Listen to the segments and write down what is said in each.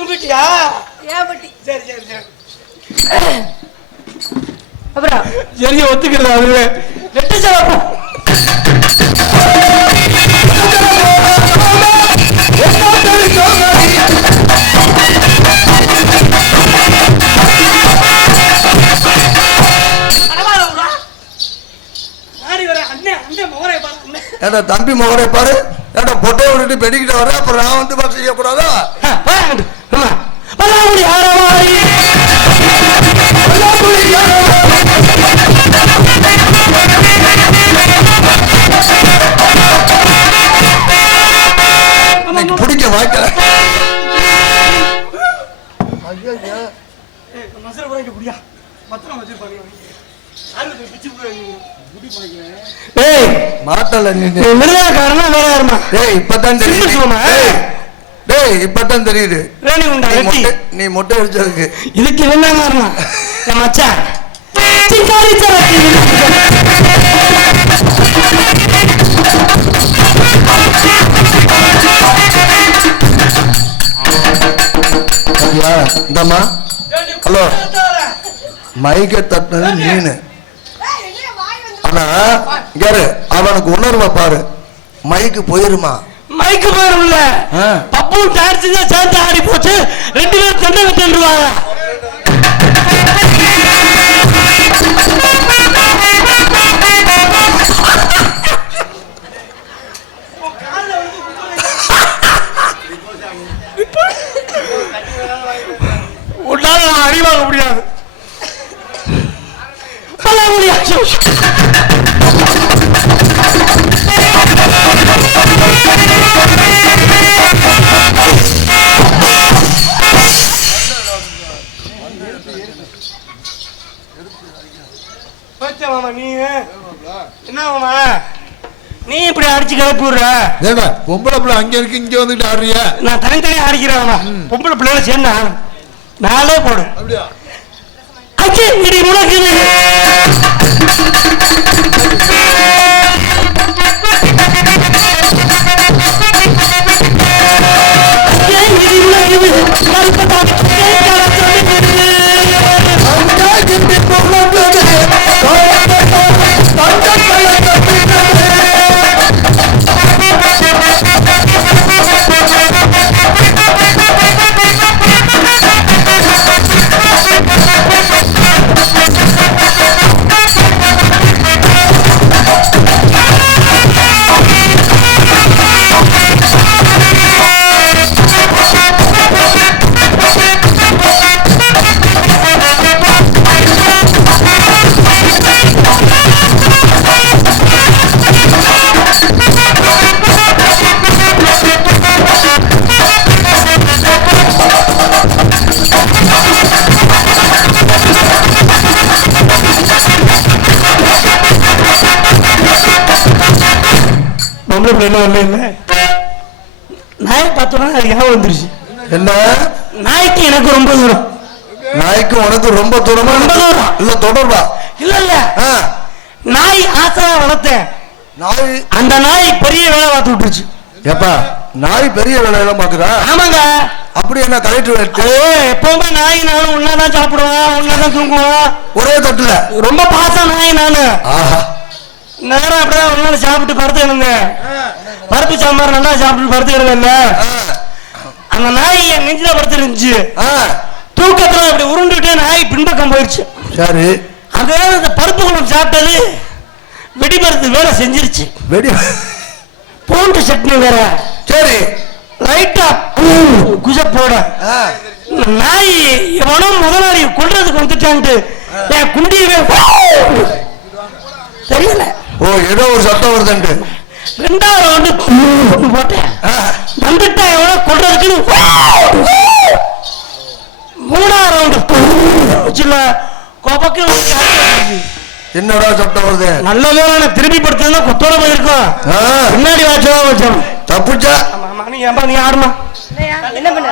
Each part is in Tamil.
கும்பிட்டியா? ஏன் பட்டி? சரி சரி சரி. அப்புறம் சரி ஒத்துக்கிறதா அவரு ரெட்டு சாப்பிடு. ஏடா தம்பி மகனை பாரு, ஏடா பொட்டையை விட்டுட்டு பெடிக்கிட்ட வர, அப்புறம் நான் வந்து பஸ் செய்யக்கூடாதா? இன்னைக்கு பிடிக்க வாய்க்கல. மாட்டல இப்பதான் தெரியுது நீ மொட்டை அடிச்சதுக்கு. இதுக்கு என்ன மச்சான் இந்தம்மா ஹலோ, மைக்க தட்டினது நீனு. ஆனா யாரு அவனுக்கு உணர்வை பாரு, மைக்கு போயிருமா? மைக்கு போயிரும்ல. பப்பு டான்ஸ் சேர்ந்து ஆடி போச்சு, 2 பேரும் தண்டை விட்டுருவாங்க. உன்னால நான் அறிவாக முடியாது. நீ என்ன நீ இப்படி அடிச்சு கிளப்பி விடுற? பொம்பளை பிள்ளை அங்க இருக்கு, இங்க வந்துட்டு ஆடுறியா? நான் தனித்தனியா அடிக்கிறேன். பொம்பளை பிள்ளைல சேர்ந்தா நாளே போடு. அச்சு இடி முழக்குது. நாயை பார்த்தோன்னா ஞாபகம் வந்துருச்சு. என்ன? நாய்க்கு எனக்கு ரொம்ப தூரம். நாய்க்கு உனக்கு ரொம்ப தூரமா? ரொம்ப தூரம் இல்ல தொடர்பா? இல்ல இல்ல, நாய் ஆசையா வளர்த்தேன். நாய் அந்த நாய் பெரிய வேலை பார்த்து விட்டுருச்சு. எப்பா நாய் பெரிய வேலையெல்லாம் பாக்குறா? ஆமாங்க. அப்படி என்ன கலெக்டர் எப்பவுமே நாய் நானும் ஒன்னாதான் சாப்பிடுவான், ஒன்னாதான் தூங்குவான், ஒரே தட்டுல. ரொம்ப பாசம் நாய் நானு. நேரம் அப்படிதான் ஒன்னால சாப்பிட்டு படுத்துக்கிடுங்க. பருப்பு சாம்பார் நல்லா சாப்பிட்டு படுத்துக்கிடுங்க. அந்த நாய் என் நெஞ்சில படுத்துருந்துச்சு. தூக்கத்துல அப்படி உருண்டுட்டே நாய் பின்பக்கம் போயிடுச்சு. சரி, அந்த பருப்பு குழம்பு சாப்பிட்டது வெடிமருந்து வேலை செஞ்சிருச்சு. பூண்டு சட்னி வேற. சரி, லைட்டா குஜ போட நாய் எவனும் முதலாளி கொள்றதுக்கு வந்துட்டான்ட்டு என் குண்டியவே தெரியல. ஓ, ஏதோ ஒரு சட்டம் வருதுன்ட்டு 2வது ரவுண்டு போட்டேன். வந்துட்டா எவனோ கொள்றதுக்கு. 3வது ரவுண்டு கோபக்கு. என்னடா சட்டம் வருது? நல்ல வேலை திருப்பி படுத்தா கொத்தோட போயிருக்கோம். முன்னாடி வாட்சா தப்புச்சா. நீ ஆடுமா? என்ன பண்ண?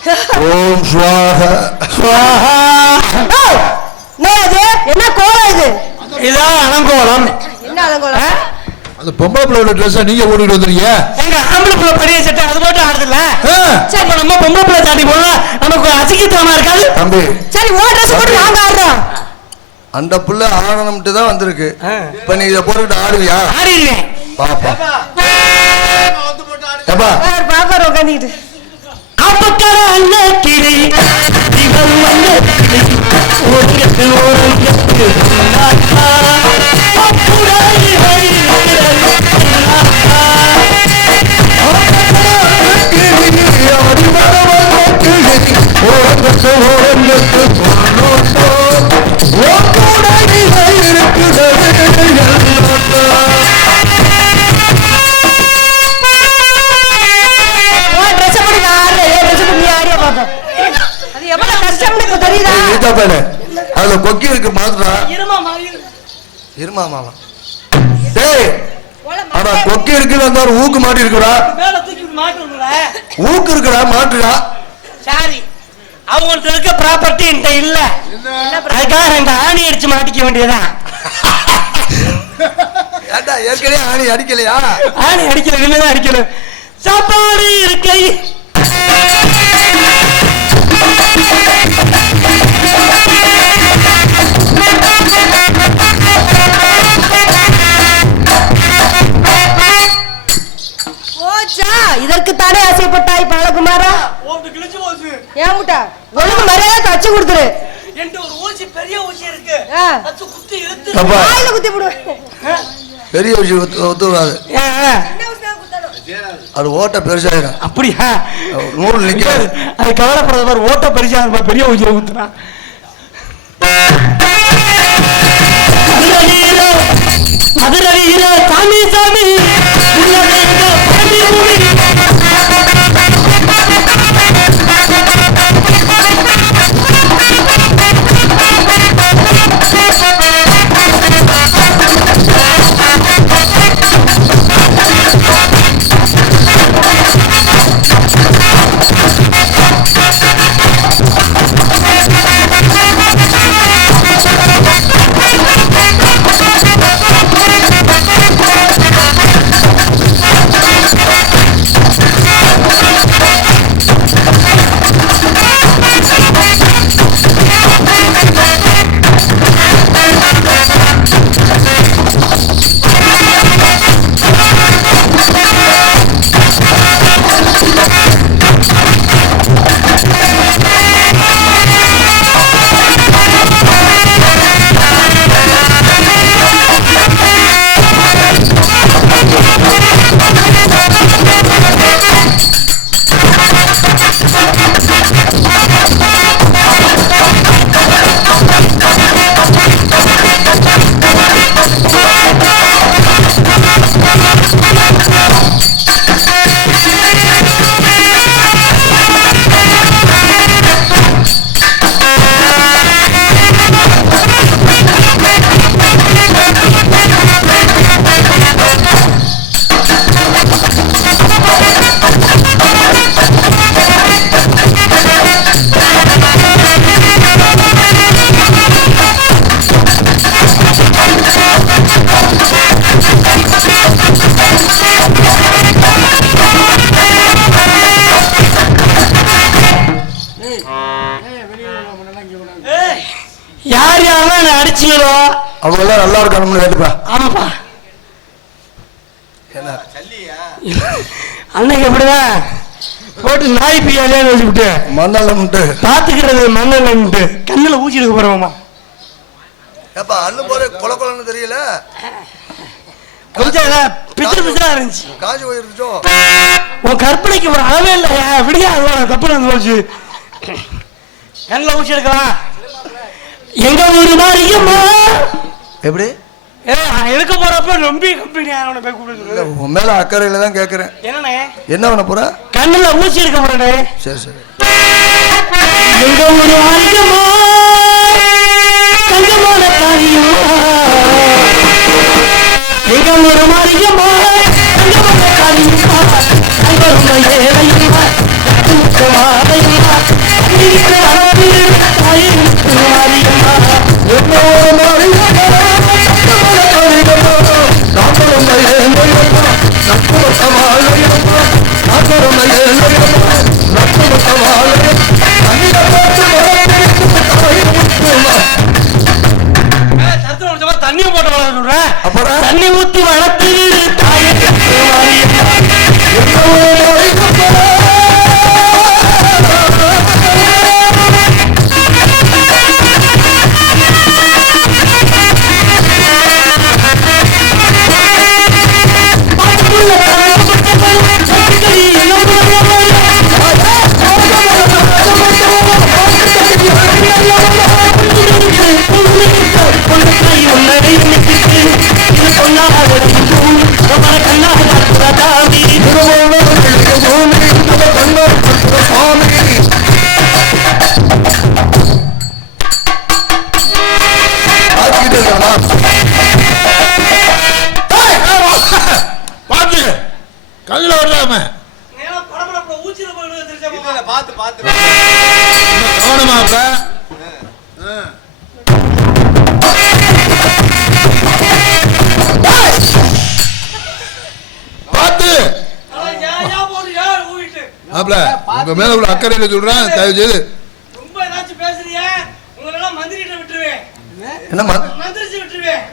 ஓம் ஸ்வாஹா சுவாஹா. என்ன கோலம் இது? இதான் அலங்கோலம். என்ன அலங்கோலம்? அந்த பொம்பளை பிள்ளையோட ட்ரெஸ்ஸை நீங்க ஓடிட்டு வந்துறீங்க. எங்க ஆம்பளை பிள்ளை பெரிய சட்டை அது போட்டு ஆடுதுல்ல. சரி அப்ப நம்ம பொம்பளை பிள்ளை சாட்டி போனா நமக்கு அசிங்கத்தனமா இருக்காது. தம்பி சரி ஓ ட்ரெஸ் போட்டு நாங்க ஆடுறோம். அந்த புள்ள ஆடணும்ட்டு தான் வந்திருக்கு. இப்ப நீ இதை போட்டுட்டு ஆடுவியா? ஆடிடுவேன். பாப்பா ஏப்பா பாப்பா உட்காந்துக்கிட்டு அப்பக்கர அண்ண கிளி இவன் வந்து ஒருங்கத்து ஒருங்கத்து அதுல கொக்கி இருக்கு மாத்துறா. இருமா மாமா டேய் ஆனா கொக்கி இருக்குன்னு வந்தா ஒரு ஊக்கு மாட்டி இருக்குடா. ஊக்கு இருக்குடா மாட்டுடா. சாரி அவங்கள்ட்ட இருக்க ப்ராப்பர்ட்டி என்கிட்ட இல்ல. அதுக்காக ரெண்டு ஆணி அடிச்சு மாட்டிக்க வேண்டியதான். ஏண்டா ஏற்கனவே ஆணி அடிக்கலையா? ஆணி அடிக்கல இனிமேதான் அடிக்கல. சாப்பாடு இருக்கை இதற்கு தானே ஆசைப்பட்டாய் பாலகுமாரா? ஏன் முட்டா ஒழுங்கு மரியாதை தச்சு கொடுத்துரு. ஒரு ஊசி பெரிய ஊசி இருக்கு. குத்தி இழுத்து வாயில குத்தி விடுவேன். பெரிய ஊசி ஒத்துவாது. அது ஓட்ட பெருசாயிரும். அப்படியா? நூறு நிக்காது. அது கவலைப்படுறது பாரு. ஓட்ட பெருசா பெரிய ஊசியை ஊத்துனா மதுரவீர சாமி சாமி யார் யாரெல்லாம் அடிச்சீங்களோ அவங்க எல்லாம் நல்லா இருக்கணும்னு கேட்டுப்பா. ஆமாப்பா. அன்னைக்கு எப்படிதான் போட்டு நாய் பியாலேன்னு வச்சுக்கிட்டு மண்ணாலன்ட்டு பாத்துக்கிறது மண்ணலன்ட்டு கண்ணுல ஊசி எடுக்க போறோமா? ஏப்பா அண்ணு போற கொல கொலன்னு தெரியல. கொஞ்சம் பிச்சு பிச்சா இருந்துச்சு. காசு போயிருச்சோ. உன் கற்பனைக்கு ஒரு அளவே இல்லையா? விடியா தப்பு வந்து போச்சு. கண்ணில் ஊசி எடுக்கலாம். எங்க ஊரு மாதிரியுமா எப்படி எடுக்க போறப்ப ரொம்ப கம்பெனி போய் கூப்பிட்டு உன் மேல அக்கறையில தான் கேக்குறேன். என்னண்ணே என்ன பண்ண போற? கண்ணுல ஊசி எடுக்க போறேனே. சரி சரி. எங்க ஊரு மாதிரியுமா தங்கமான காரியம். எங்க ஊரு மாதிரியுமா தங்கமான காரியம். அங்க ரொம்ப ஏழையுமா கவனமாப்ப பார்த்து மாப்ள உங்க மேல உள்ள அக்கறையில சொல்றேன் தயவு செய்து ரொம்ப ஏதாச்சும் பேசுறீங்க உங்களெல்லாம் மந்திரிட்ட விட்டுருவேன் என்ன மந்திரிச்சு விட்டுருவேன்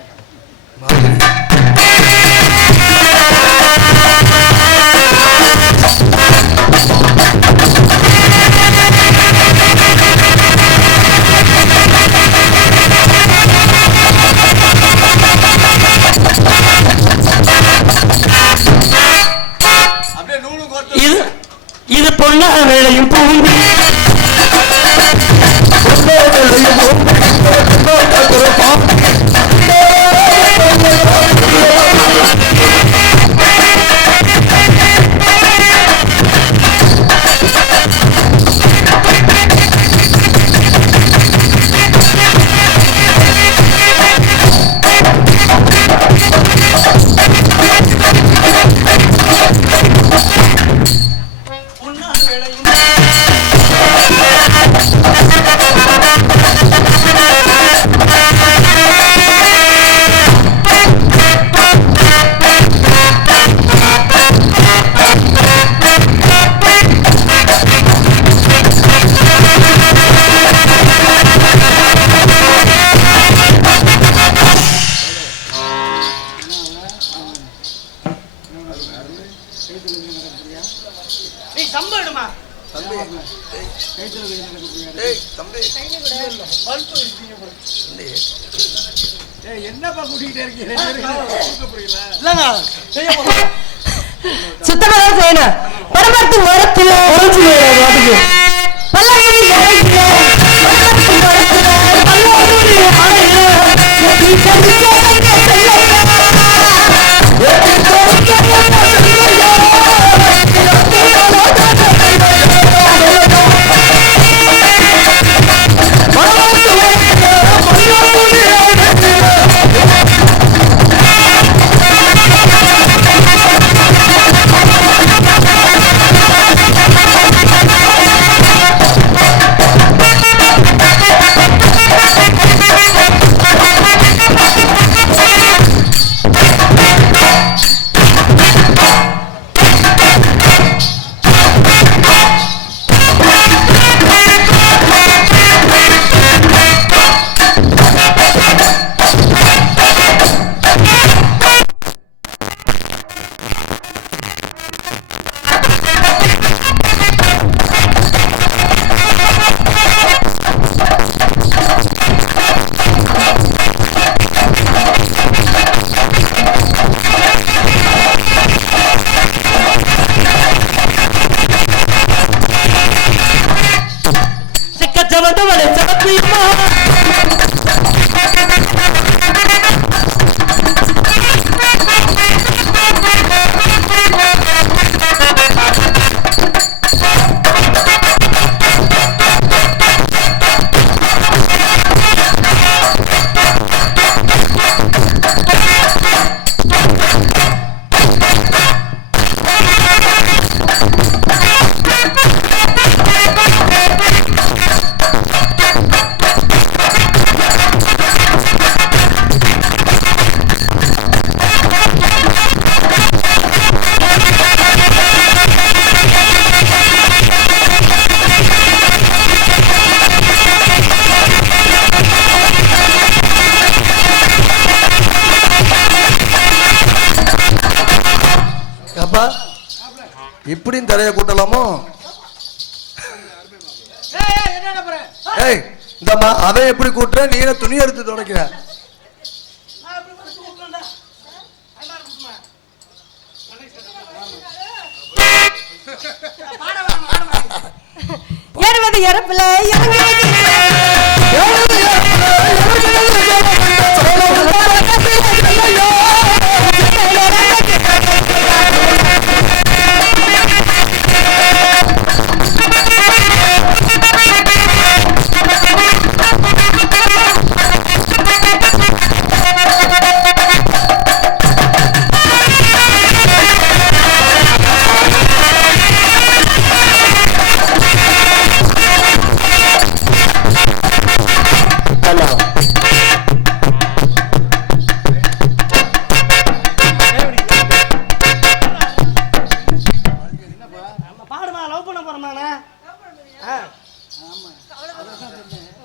இது பொண்ணா வேலையும் பூந்தி சுத்தமாக செய்யணும். பரமத்து மரத்துல இப்படியும் தரைய கூட்டலாமோ? ஏய் இந்தம்மா அவன் எப்படி கூட்டுற, நீ துணி எடுத்து துடைக்கிற? ஏறுவது இறப்புல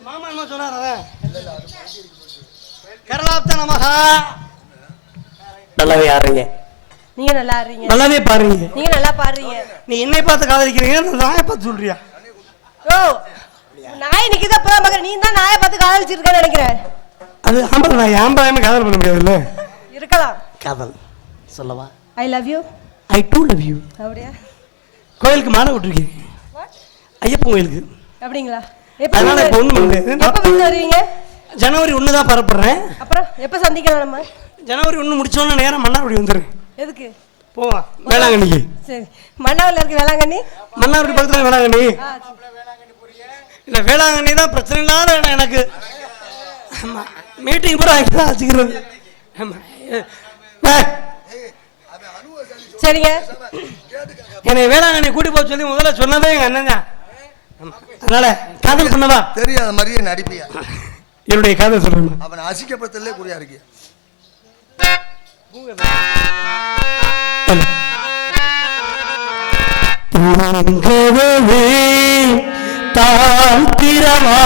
மாமா என்ன சொன்னார் அவன் கரலாப்த நமகா நல்லாவே ஆடுறீங்க நீங்க நல்லா ஆடுறீங்க நல்லாவே பாருங்க நீங்க நல்லா பாடுறீங்க நீ என்னை பார்த்து காதலிக்கிறீங்க நாயை பார்த்து சொல்றியா ஓ நாய் நிக்குது அப்பதான் பாக்குறேன் நீ தான் நாயை பார்த்து காதலிச்சிருக்கேன்னு நினைக்கிறேன் அது ஆம்பளை நான் ஆம்பளையுமே காதல் பண்ண முடியாதுல்ல இருக்கலாம் காதல் சொல்லவா I love you I too love you அப்படியா கோயிலுக்கு மாலை விட்டுருக்கீங்க ஐயப்பன் கோயிலுக்கு அப்படிங்களா அதனால இப்போ ஒண்ணு எப்ப வருவீங்க ஜனவரி 1 தான் பரப்புறேன் அப்புறம் எப்ப சந்திக்கலாம் நம்ம ஜனவரி 1 முடிச்சோன்னு நேரம் மன்னார்குடி வந்துடுறேன் எதுக்கு போவான் வேளாங்கண்ணிக்கு சரி மன்னார்ல இருக்கு வேளாங்கண்ணி மன்னார்குடி பக்கத்துல வேளாங்கண்ணி இல்ல வேளாங்கண்ணி தான் பிரச்சனை இல்லாத இடம் எனக்கு ஆமா மீட்டிங் பூரா வச்சுக்கிறது சரிங்க என்னை வேளாங்கண்ணி கூட்டி போக சொல்லி முதல்ல சொன்னதே எங்க அண்ணன் தான் அதனால காதல் பண்ணவா தெரியாத மாதிரியே நடிப்பியா என்னுடைய காதல் சொல்றேன் அவன் அசிக்கப்படத்திலே குறியா இருக்கு தாழ்த்திரவா